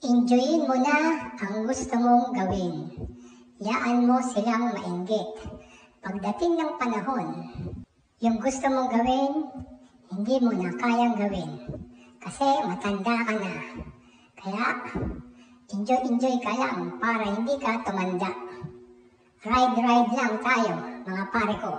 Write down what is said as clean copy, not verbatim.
Enjoyin mo na ang gusto mong gawin. Yaan mo silang mainggit. Pagdating ng panahon, yung gusto mong gawin, hindi mo na kayang gawin. Kasi matanda ka na. Kaya, enjoy ka lang para hindi ka tumanda. Ride lang tayo, mga pare ko.